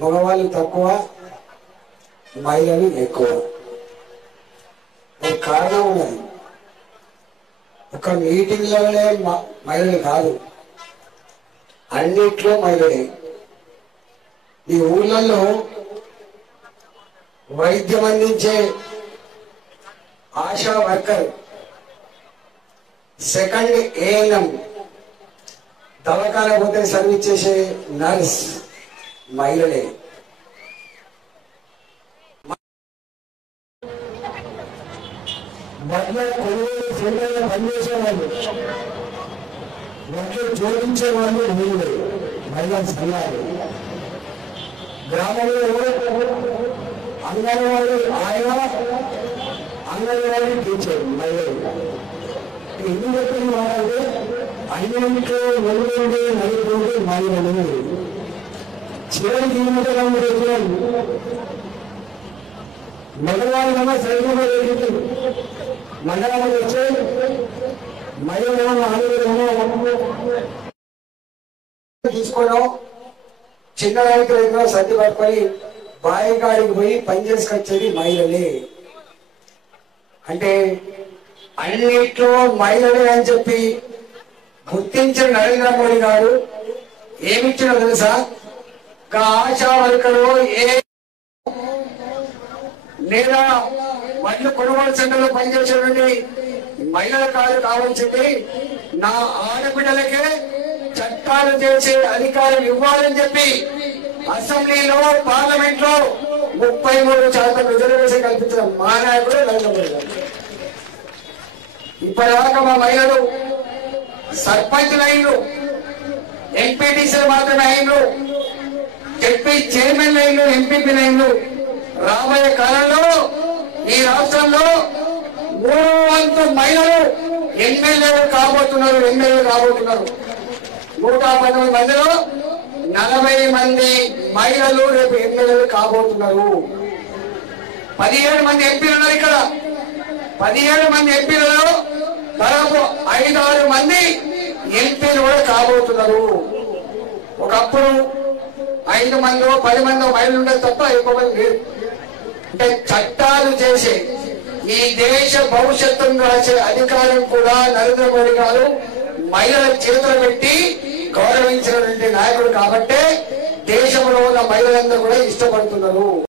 మగవాళ్ళు తక్కువ, మహిళలు ఎక్కువ. దానికి కారణం ఉన్నది. ఒక మీటింగ్లోనే మహిళలు కాదు, అన్నిట్లో మహిళలే. ఈ ఊళ్ళల్లో వైద్యం అందించే ఆశా వర్కర్, సెకండ్ ఏఎన్ఎం, దవాఖాన పోతే సర్వీస్ చేసే నర్స్ మహిళలే. బట్ల కొనుగోలు సెంటర్లో పనిచేసే వాళ్ళు, బట్టలు జోడించే వాళ్ళు మహిళలే, మహిళా సంఘాలు. గ్రామంలో అంగన్వాడీ ఆయన, అంగన్వాడీ టీచర్ మహిళలు. ఎందుకు చెప్పిన వాళ్ళంటే అన్నింటిలో నలుగురు నలుగురు మహిళలు. చివరికి మగవాళ్ళ సైన్యంలో మండలంలో వచ్చే మహిళలు తీసుకోవడం, చిన్న రైతులు సర్ది పట్టుకొని బాయికాడికి పోయి పని చేసుకొచ్చేది మహిళలే. అంటే అన్నిట్లో మహిళలే అని చెప్పి గుర్తించిన నరేంద్ర మోడీ గారు ఏమిచ్చినా తెలుసా? ఆశా వర్కరు లేదా వడ్లు కొనుగోలు సెంటర్లో పనిచేసేటువంటి మహిళల కాదు కావాల్సింది, నా ఆడబిడ్డలకే చట్టాలు చేసే అధికారం ఇవ్వాలని చెప్పి అసెంబ్లీలో పార్లమెంట్ లో 33% రిజర్వేషన్ కల్పించిన మా నాయకుడు నరేంద్ర మోడీ గారు. ఇప్పటిదాకా మా మహిళలు సర్పంచ్ లైన్లు, ఎంపీటీసీలు మాత్రమే అయిన్లు, జడ్పీ చైర్మన్ లైన్లు, ఎంపీపీ లైన్లు. రాబోయే కాలంలో ఈ రాష్ట్రంలో 3 మహిళలు ఎమ్మెల్యేలు కాబోతున్నారు. 119 మందిలో 40 మంది మహిళలు రేపు ఎమ్మెల్యేలు కాబోతున్నారు. 17 మంది ఎంపీలు ఉన్నారు ఇక్కడ. 17 మంది ఎంపీలలో దాదాపు 5-6 మంది ఎంపీలు కూడా కాబోతున్నారు. ఒకప్పుడు 5 మందో 10 మందో మహిళలు ఉండేది తప్ప ఎక్కువ మంది లేదు. అంటే చట్టాలు చేసే, ఈ దేశ భవిష్యత్తును రాసే అధికారం కూడా నరేంద్ర మోడీ గారు మహిళల చేతులు పెట్టి గౌరవించినటువంటి నాయకుడు. కాబట్టే దేశంలో ఉన్న మహిళలందరూ కూడా ఇష్టపడుతున్నారు.